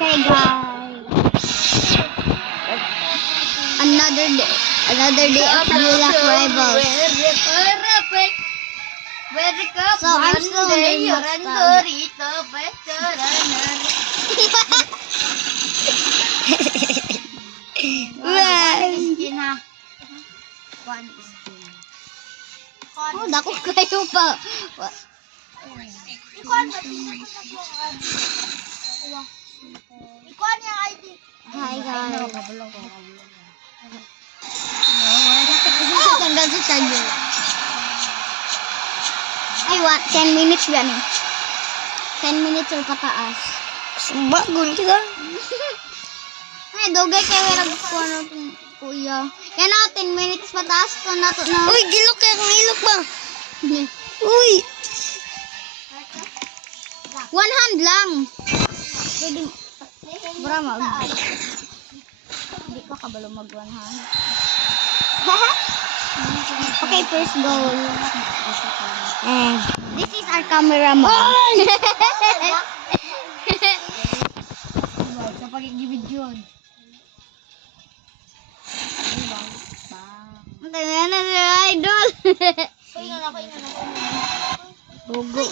Okay, guys. Another day of Blue Lock Rivals. So I'm still doing oh, dako kayo pa. Hi guys. Tanggal sa charger. Ay, 10 minutes ba ni? 10 minutes or pataas. Bagun kita. Ay, dugay kayo werag ko ano kuya. Yan na, 10 minutes pataas to na to na. Uy, gilok kaya kang ilok ba? Uy. One hand lang. Pwede. Bra mag. Hindi ko kabalo mag one hand. Okay, first goal. And this is our cameraman. Sa pag-i-video yun. Ang tayo na si Idol. Bugo.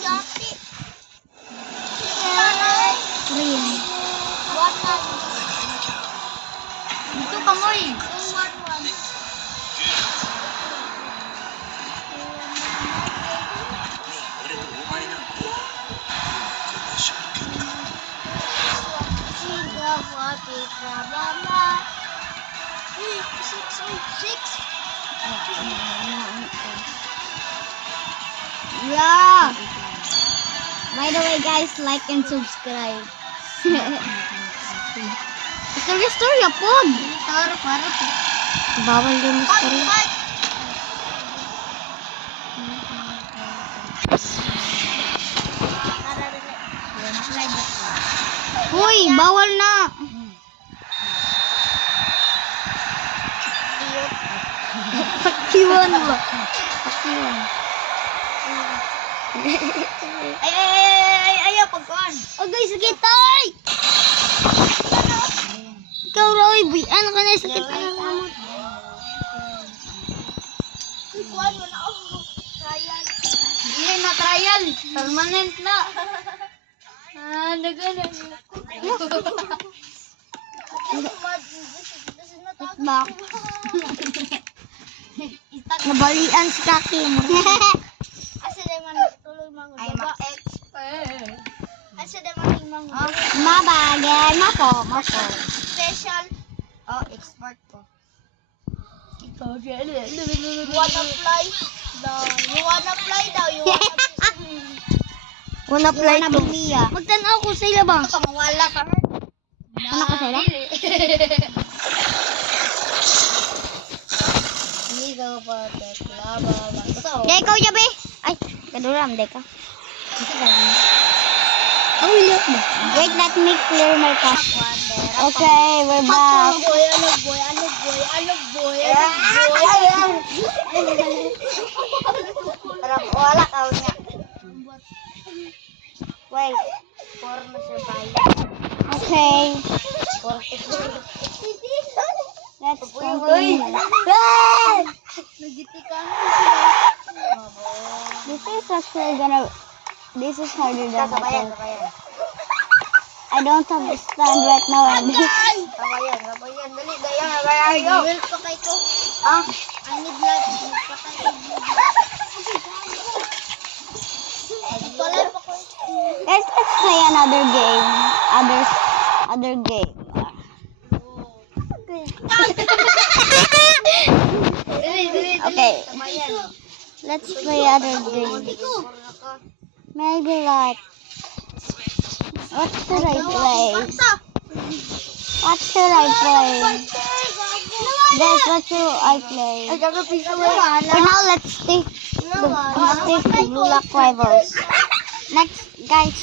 Dito ka mo eh. Yeah. By the way, guys, like and subscribe. Istorya po. Bawal din istorya. Uy, bawal na. Pakiwan ba? Pakiwan. Ayaw pagkuhan. Oh guys, sakit tay! Ikaw Roy, ano ka na sakit na naman? Kuhan mo na ako. Trial. Hindi na trial. Permanent na. Nagana. Back. Nabalian si Kaki mo. Asa day man tuloy mango. Ay expert. Asa day man mango. Mabagay, mako. Special. Oh, expert ko. Ikaw jele. Wanna fly? You wanna fly daw? You wanna fly to Mia. Magtanaw ko sa ila ba? Mawala ka. Ano ka sila? Dek kau jabe. Ay, kaduram dek ka. Ang ilok ba? Wait, let me clear my cup. Okay, we're back. Ano boy. Pero wala ka niya. Wait, for na survive. Okay. Let's continue. This is harder than I thought. I don't understand right now. Sabayan. Dali, gaya. Milk pa kayo to. I need blood. Milk pa kayo. Guys, let's play another game. Other game. Okay. Let's play other game. Maybe like, what should I play? Guys, what should I play? For now, let's stick to Blue Lock Rivals. Next, guys.